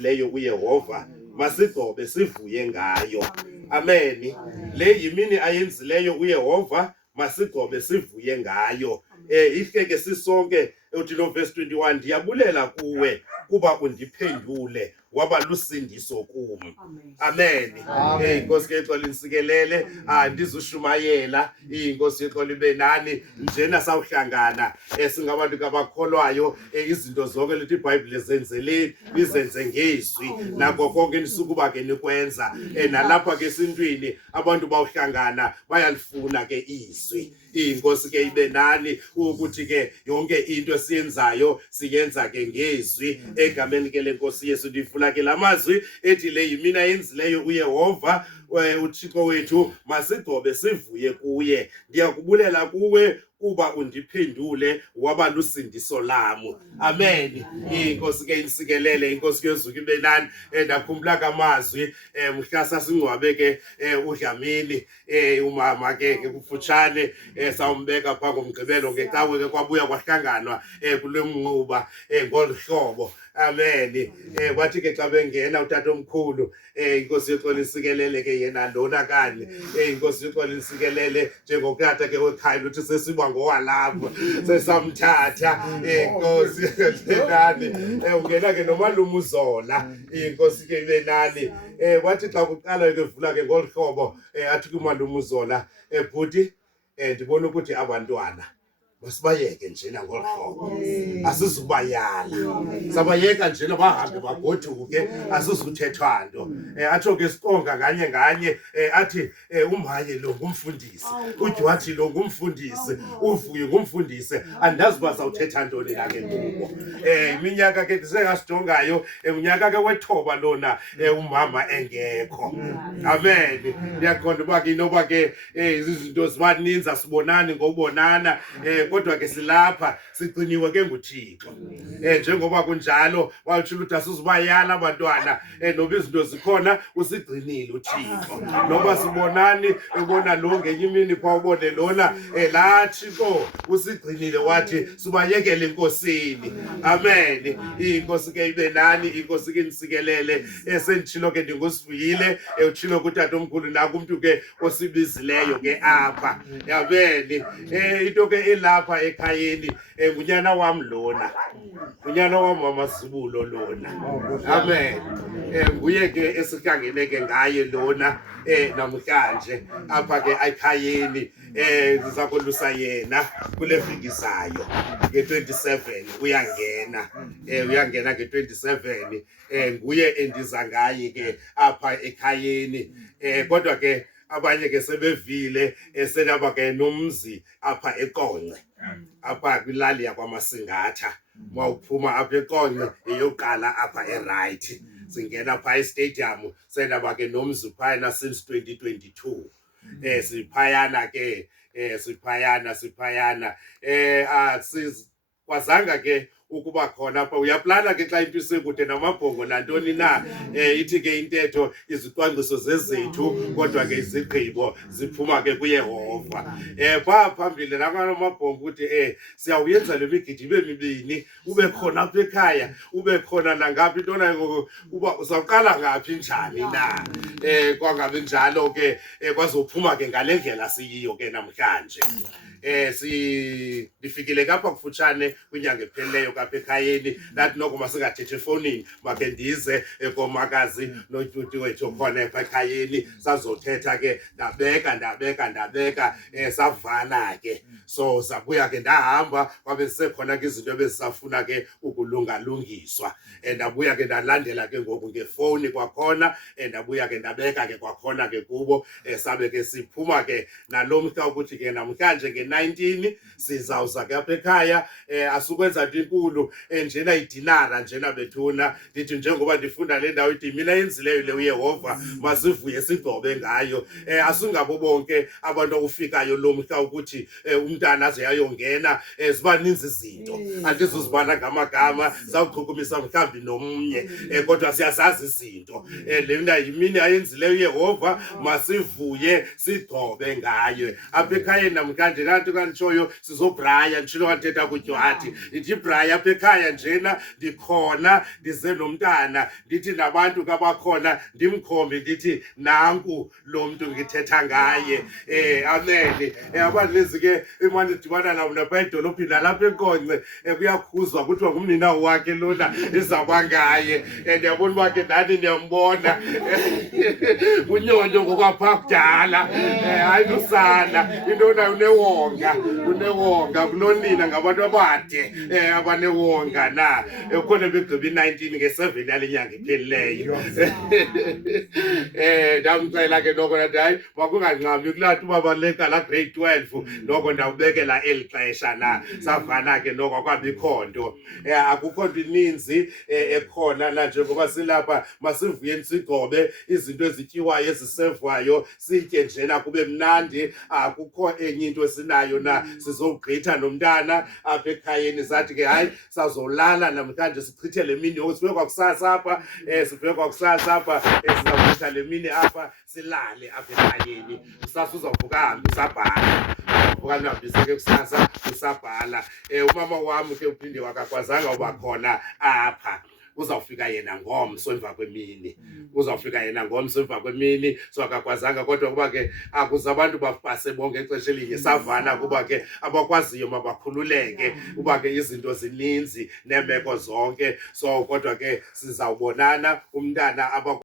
ayenzileyo uYehova masigcobe sivuye ngayo. Amen. Le yimini ayenzileyo uYehova masigcobe sivuye ngayo. Ihle ke sisonke uthi lo verse 21 ndiyabulela kuwe kuba undiphendule waba lusindiso kum. Amen. Inkosi yexolo insikelele andizushumayela inkosi yexolo ibe nani njena sawuhlangana singabantu abakholwayo izinto zonke lithi iBhayibheli zenzeleni izenze ngezwi nako konke nisukuba ke nikwenza nalapha ke esintwini abantu bawuhlangana bayalifuna ke izwi. Inkosi ke ibe nani ukuthi ke yonke into esiyenzayo siyenza ke ngezwi egameni ke lenkosi Yesu ndifuna ke lamazwi ethi le yimina yenzileyo uYehova uThixo wethu masigcobe sivuye kuye. Ndiyakubulela kuwe kuba undiphendule waba lusindiso lami. Amen. Inkosi ke insikelele inkosi yezuku ibe nani ndakhumbula kamazwi mhla sasingcwabe ke uDlamini umama ke kufutshane sawumbeka pha ngomgqibelo ngecawe ke kwabuya kwahlanganwa kule mnquba ngolhlobo. Amen. Wathi ke xa bengena utata omkhulu inkosi yexolo insikelele ke yena lona kani inkosi yexolo insikelele njengokutata ke wekhaya uthi sesiba ngowalapho sesamthatha inkosi nani ungena ke nomalume uZola inkosi ke ibe nani wathi xa kuqala ke vula ke ngolhlobo athi kumalume uZola bhuti ndibona ukuthi abantwana basibayeke njena ngolhlobo asizubayala sabayeka njena bahambe bagoduke asizuthethwa nto atsho ke siqonga nganye athi uMhaye lo ngumfundisi uJwathi lo ngumfundisi uVuyo ngumfundisi andazi bazawuthetha ntoni la ke kubo iminyaka ke sengasijongayo unyaka ke wethoba lona umama engekho. Amen. Ndiyaqonda uba ke inoba ke izinto zibaninzi asibonani ngobonana kodwa ke silapha sigciniwe ke nguThixo. Njengoba kunjalo wawutshilo ukuthi asizubayala abantwana noba izinto zikhona usigcinile uThixo. Noba sibonani ubona lo ngenye imini pha ubone lona la Thixo usigcinile wathi sibayekele enkosini. Amen. Inkosi ke ibe nani inkosi ke insikelele esenditshilo ke ndingusivuyile utshilo ukuthi tatomkhulu naku umuntu ke osibizileyo ke apha. Amen. Into ke elapha ekhayeni ngunyana wam lona unyana wam wamazibulo lona. Amen. Nguye ke esihlangene ke ngaye lona namhlanje apha ke ekhayeni sizakolusa yena kule vikisayo ke 27 uyangena ke 27 nguye endiza ngaye ke apha ekhayeni kodwa ke abanye ke sebevile eselaba ke nomzi apha eQonce apha kwilali yakwaMasingatha mawuphuma apha eQonce eyoqala apha eRight singena pha estadium selaba ke nomzi phayana since 2022 siphayana ke siphayana kwazanga ke ukuba khona apha uyaplana ke xa into isekude namabhongo nantoni na ithi ke intetho izicwangciso zezethu kodwa ke izigqibo ziphuma ke kuYehova. Pha phambili namabhongo ukuthi siyawuyenza le migidi ibe mibini ube khona apha ekhaya ube khona nangaphi intona uba uzawuqala ngaphi njani na kwangabe njalo ke kwazophuma ke ngale ndlela siyiyo ke namhlanje. Ndifikile kapha kufutshane kwinyanga ephelileyo kapha ekhayeni nathi noko masingathethe efonini makhe ndize komakazi notyuti wethu khona apha ekhayeni sazothetha ke ndabeka savana ke so sabuya ke ndahamba kwabe sisekhona ke izinto ebezisafuna ke ukulungiswa ndabuya ke ndalandela ke ngoku ngefoni kwakhona ndabuya ke ndabeka ke kwakhona ke kubo sabe ke siphuma ke nalomhla ukuthi ke namhlanje ke 19 sizawuza ke apha ekhaya asukwenza into inkulu njena idinara njena bethuna ndithi njengoba ndifunda le ndawo ithi mina yenzileyo le uYehova masivuye sigcobe ngayo asingabo bonke abantu okufikayo lo mhla ukuthi umntana aze ayongena zibaninzi izinto andizuzibana ngamagama zawuchukumisa mhlawumbi nomnye kodwa siyasazi izinto lena yimini ayenzileyo uYehova masivuye sigcobe ngayo apha ekhayeni namhlanje kanti kantshoyo sizobraya nditshilo wathetha kuJwathi ithi braya apha ekhaya njena ndikhona ndize nomntana ndithi nabantu kabakhona ndimkhombe ndithi nanku lo mntu ngithetha ngaye. Amen. Abaninzi ke imane dibana nabo napha edolophini nalapha eNkonce kuyakhuzwa kuthiwa ngumnina wakhe lona izawuba ngaye. Ndiyabona uba ke nani ndiyambona unyonyo ngokwapha kudala. Hayi lusana into nayo unewonga kulonina ngabantu abade abanewonga na ekhona begqiba i-19 nge-7 yale nyanga iphelileyo. Ndamcela ke noko nathi hayi makungangxami kulathi uba baleka la grade 12 noko ndawubekela eli xesha na savana ke noko akwabikho nto. Akukho nto ininzi ekhona na njengoba silapha masivuyeni sigcobe izinto ezityiwayo ezisevwayo sitye njena kube mnandi. Akukho enye into esinayo na sizogqitha nomntana apha ekhayeni sathi ke hayi sazolala namhlanje sichithe le mini sibeke kwakusasa apha sizawuchitha le mini apha silale apha ekhayeni. Kusasa uzawuvuka hambe usabhala okanye uhambise kusasa usabhala. Umama wam ke uphinde wakakwazanga uba khona apha. Uzawufika yena ngomso emva kwemini. So akakwazanga kodwa kuba ke akuze abantu bapase bonke exesha elinye savana kuba ke abakwaziyo mabakhululeke kuba ke izinto zininzi neemeko zonke. So kodwa ke sizawubonana umntana